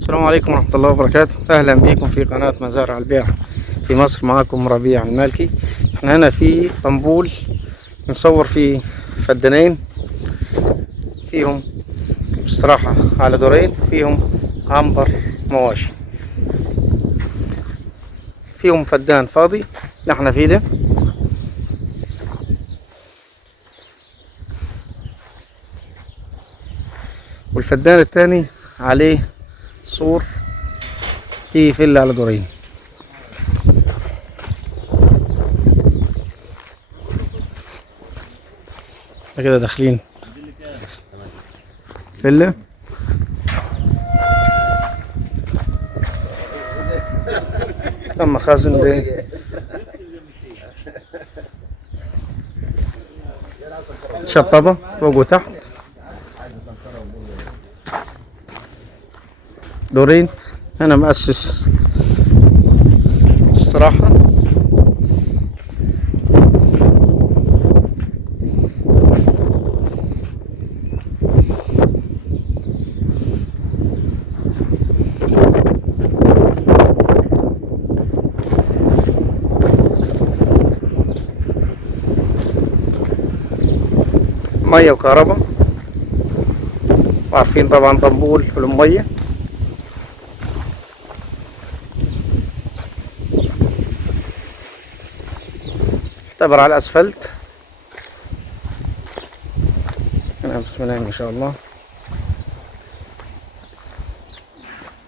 السلام عليكم ورحمة الله وبركاته. أهلا بكم في قناة مزارع البيع في مصر. معكم ربيع المالكي. احنا هنا في طنبول نصور في فدانين فيهم استراحة على دورين، فيهم عنبر مواشي، فيهم فدان فاضي اللي احنا فيه ده، والفدان التاني عليه سور فيه فيلا على دورين. كده داخلين فيلا. لما خازن ده شطبة فوق وتحت، دورين. أنا مؤسس استراحة. مية وكهرباء، وعارفين طبعا طنبول والمية. اعتبر على الاسفلت هنا. بسم الله ما شاء الله.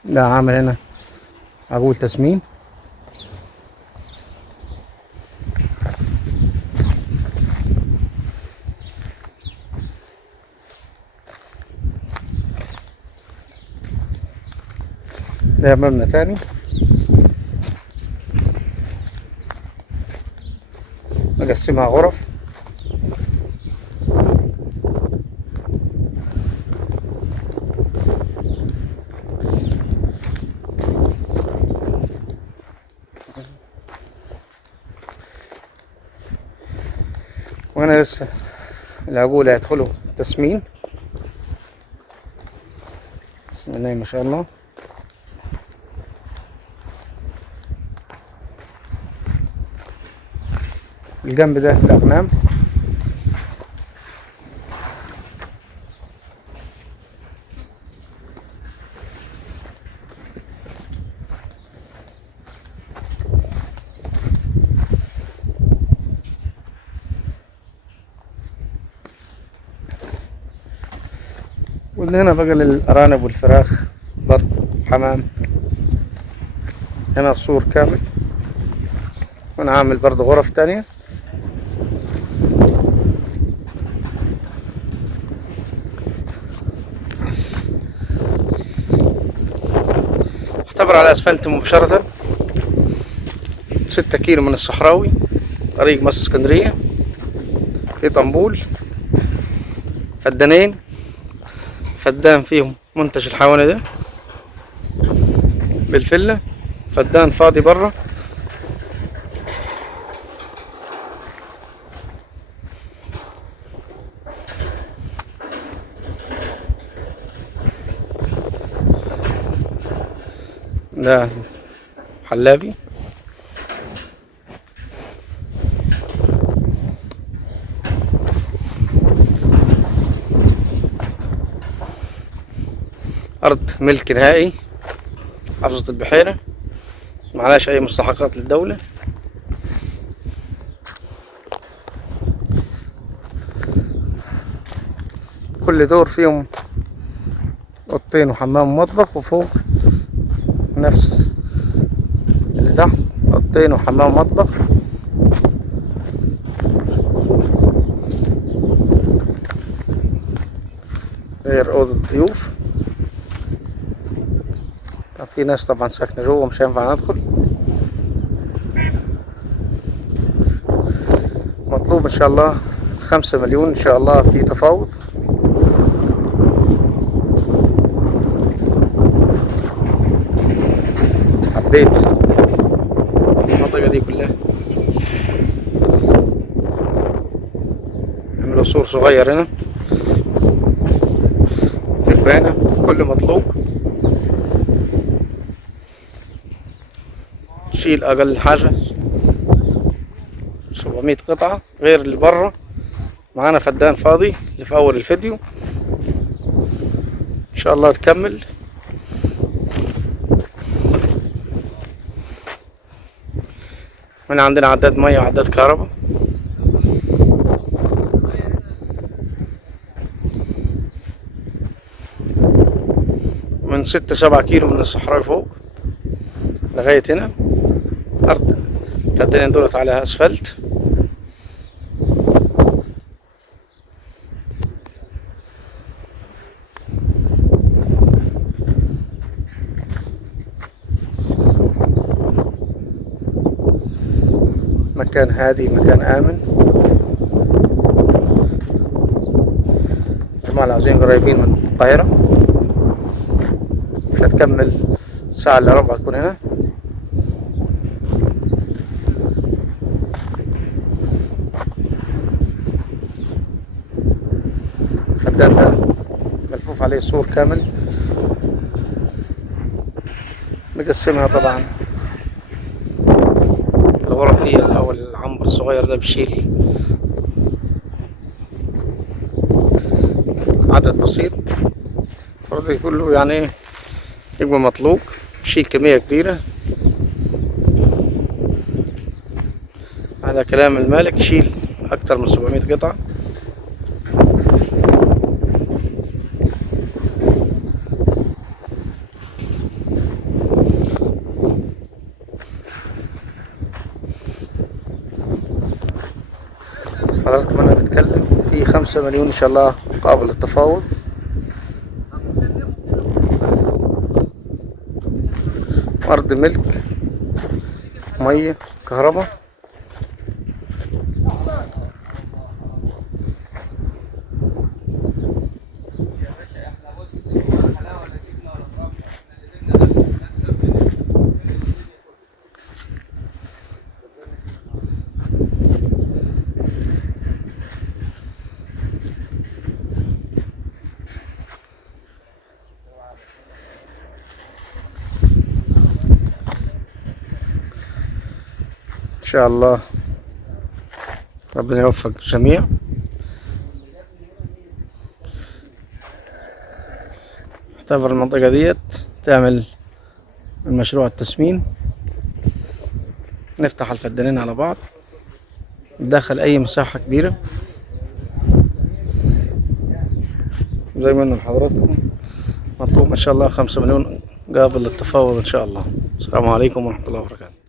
ده عامل هنا عجول تسمين. ده مبنى تاني مقسمها غرف. وهنا لسه العجول هيدخلوا تسمين. بسم الله ما شاء الله. الجنب ده الأغنام. وهنا بقى للأرانب والفراخ، بط، حمام. هنا السور كامل، وانا عامل برضه غرف تانية. اعتبر على اسفلت مباشرة، 6 كيلو من الصحراوي، طريق مصر اسكندرية، في طنبول. فدانين، فدان فيهم منتج الحيواني ده بالفلة، فدان فاضي برا. ده حلابي. أرض ملك نهائي، محافظة البحيرة، معلاش أي مستحقات للدولة. كل دور فيهم أوضتين وحمام ومطبخ، وفوق نفس اللي تحت أوضتين وحمام ومطبخ. غير أوضة الضيوف. في ناس طبعا ساكنة جوه، مش هينفع ندخل. مطلوب ان شاء الله 5 مليون ان شاء الله، في تفاوض. حبيت المنطقة دي كلها عملوا سور صغير هنا، تربانة، كل مطلوب. نشيل اقل حاجة 700 قطعة غير اللي برا. معانا فدان فاضي اللي في اول الفيديو، ان شاء الله تكمل. هنا عندنا عداد مية وعداد كهرباء. من 6-7 كيلو من الصحراوي فوق لغاية هنا. أرض الفدانين دولت عليها أسفلت. مكان هادي، مكان آمن. جماعة العظيم قريبين من القاهرة، مش هتكمل ساعة إلا ربع تكون هنا. الفدان ده ملفوف عليه سور كامل، مقسمها طبعا. الغرف دي أو العنبر الصغير ده بيشيل عدد بسيط، الفرد كله يعني يبقى مطلوب، بيشيل كمية كبيرة. على كلام المالك يشيل أكتر من 700 قطعة. حضراتكم أنا بتكلم في 5 مليون إن شاء الله قابل للتفاوض. أرض ملك، مية، كهرباء. إن شاء الله ربنا يوفق الجميع. اعتبر المنطقة ديت تعمل المشروع التسمين. نفتح الفدانين على بعض، ندخل أي مساحة كبيرة زي ما قلنا لحضراتكم. مطلوب إن شاء الله 5 مليون قابل للتفاوض إن شاء الله. السلام عليكم ورحمة الله وبركاته.